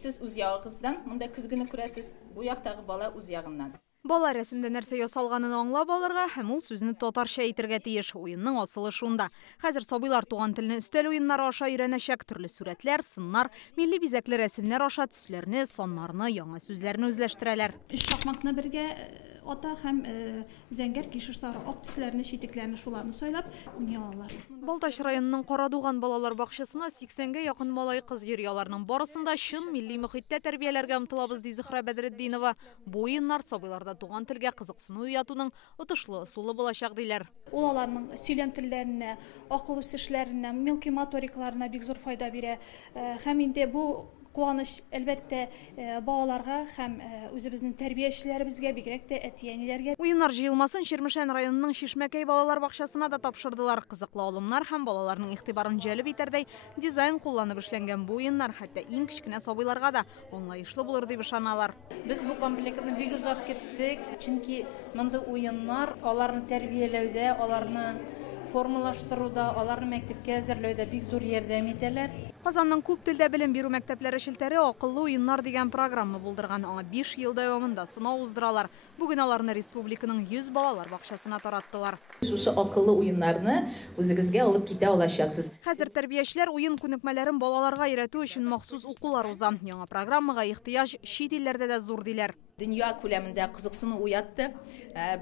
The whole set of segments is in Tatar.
Siz үз ягыгыздан, монда күзгене күрәсез, бу яктагы бала үз ягыннан. Бала рәсемдә нәрсә ясалганын аңлап алырга һәм ул сүзне татарча әйтергә тиеш. Уенның асылы шунда. Хәзер сабыйлар туган телне өстәл уеннары аша өйрәнәчәк. Төрле сурәтләр, сыннар, милли бизәкле рәсемнәр аша төсләрне, саннарны, яңа сүзләрне үзләштерәләр. Шахматны бергә ата һәм зәңгәр кишер сары ак төсләрне, читекләрне шуларны сайлап уйный алалар. Балтач районының Карадуган балалар бакчасына 80-гә якын малай кыз йөри. Аларның барысында чын милли мөхиттә тәрбияләргә омтылабыз, ди Зөһрә Бәдретдинова. Бу уеннар сабыйларда туган телгә кызыксыну уятуның отышлы ысулы булачак диләр. Ул аларның сөйләм телләренә, акыл үсешләренә, мелки моторикаларына бик зур файда бирә. Һәм инде бу куаныч әлбәттә балаларга һәм үзебезнең тәрбиячеләребезгә, бигрәк тә әти-әниләргә. Уеннар җыелмасын Ширмешән районының Шишмәкәй балалар бакчасына да тапшырдылар. Кызыклы алымнар һәм балаларның игътибарын җәлеп итәрдәй дизайн кулланып эшләнгән бу уеннар хәтта иң кечкенә сабыйларга да аңлаешлы булыр дип ышаналар. Без бу комплектны бик озак киттек, чөнки монда уеннар аларны тәрбияләүдә, аларны формалаштыруда, аларны мәктәпкә әзерләүдә бик зур ярдәм итәләр. Казанның күп телдә белем бирү мәктәпләре шелтәре акыллы уеннар дигән программа булдырган. Аңа 5 ел дәвамында сынау уздыралар. Бүген аларны республиканың 100 балалар бакчасына тараттылар. Шушы акыллы уеннарны үзегезгә алып китә алачаксыз. Хәзер тәрбиячеләр уен күнекмәләрен балаларга өйрәтү өчен махсус укулар уза. Яңа программага ихтыяҗ чит илләрдә дә зур диләр. Дөнья күләмендә кызыксыну уятты.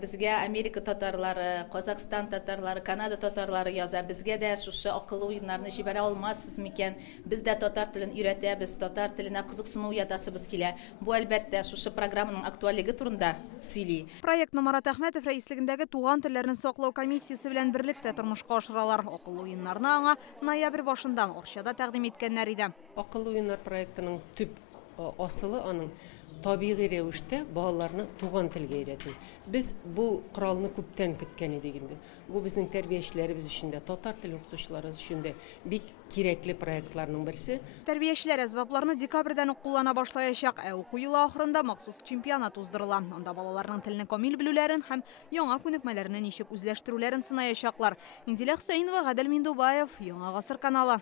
Безгә Америка татарлары, Казакстан татарлары, Канада татарлары яза. Безгә дә шушы акыллы уеннарны җибәрә алмассыз микән? Без дә татар телен өйрәтәбез, татар теленә кызыксыну уятасыбыз килә. Бу әлбәттә шушы программаның актуальлеге турында сөйли. Проектны Марат Әхмәтов рәислегендәге туган телләрне саклау комиссиясе белән берлектә тормышка ашыралар. Акыллы уеннарны аңа ноябрь башында Арчада тәкъдим иткәннәр иде. Акыллы уеннар проектының төп асылы аның табигый рәвештә балаларны туган телгә өйрәтү. Без бу коралны күптән көткән идек инде. Бу безнең тәрбиячеләребез өчен дә, татар теле укытучылары өчен дә бик кирәкле проектларның берсе. Тәрбиячеләр әсбапларны декабрьдән ук куллана башлаячак. Уку елы ахырында махсус чемпионат уздырыла. Анда балаларның телене камил белүләрен һәм яңа күнекмәләрне ничек үзләштерүләрен сынаячаклар. Инзилә Хөсәенова, Гадел Миндубаев, Яңа гасыр каналы.